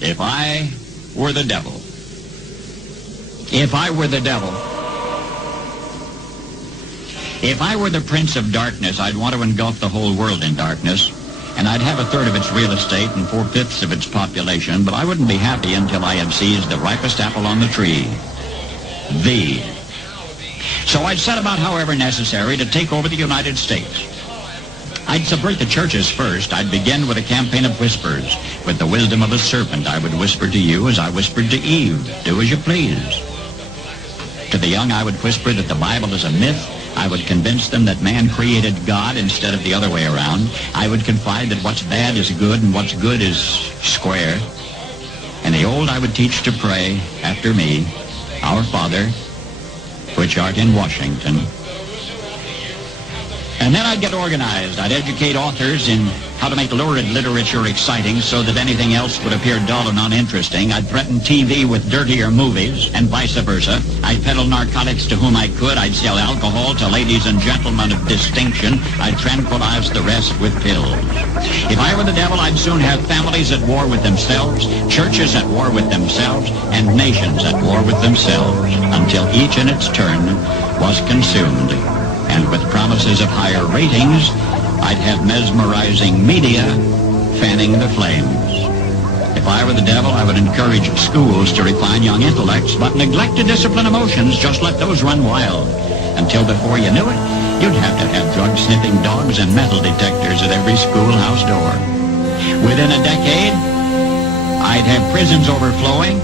If I were the devil. If I were the devil. If I were the prince of darkness, I'd want to engulf the whole world in darkness, and I'd have a third of its real estate and 4/5 of its population, but I wouldn't be happy until I had seized the ripest apple on the tree. Thee. So I'd set about, however necessary, to take over the United States. I'd subvert the churches first. I'd begin with a campaign of whispers. With the wisdom of a serpent, I would whisper to you as I whispered to Eve, do as you please. To the young, I would whisper that the Bible is a myth. I would convince them that man created God instead of the other way around. I would confide that what's bad is good and what's good is square. And the old I would teach to pray after me, Our Father, which art in Washington. And then I'd get organized. I'd educate authors in how to make lurid literature exciting so that anything else would appear dull and uninteresting. I'd threaten TV with dirtier movies and vice versa. I'd peddle narcotics to whom I could. I'd sell alcohol to ladies and gentlemen of distinction. I'd tranquilize the rest with pills. If I were the devil, I'd soon have families at war with themselves, churches at war with themselves, and nations at war with themselves, until each in its turn was consumed. And with promises of higher ratings, I'd have mesmerizing media fanning the flames. If I were the devil, I would encourage schools to refine young intellects, but neglect to discipline emotions. Just let those run wild. Until before you knew it, you'd have to have drug-sniffing dogs and metal detectors at every schoolhouse door. Within a decade, I'd have prisons overflowing.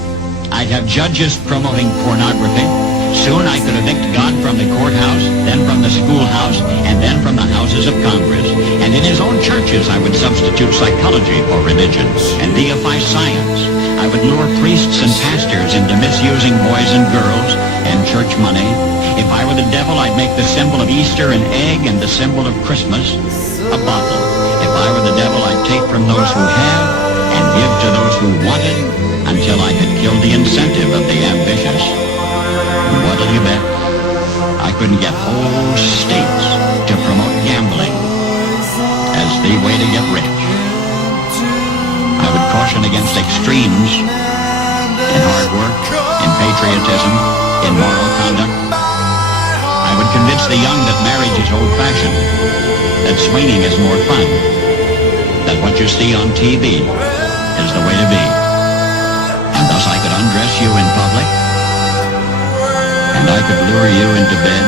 I'd have judges promoting pornography. Soon I could evict God from the courthouse, then from the schoolhouse, and then from the houses of Congress. And in his own churches, I would substitute psychology for religion and deify science. I would lure priests and pastors into misusing boys and girls and church money. If I were the devil, I'd make the symbol of Easter an egg and the symbol of Christmas a bottle. If I were the devil, I'd take from those who have and give to those who wanted until I had killed the incentive of the ambitious. What'll you bet? I couldn't get whole states to promote gambling as the way to get rich. I would caution against extremes in hard work, in patriotism, in moral conduct. I would convince the young that marriage is old-fashioned, that swinging is more fun, that what you see on TV is the way to be. And thus I could undress you in public, and I could lure you into bed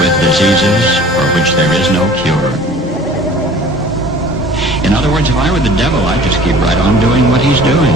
with diseases for which there is no cure. In other words, if I were the devil, I'd just keep right on doing what he's doing.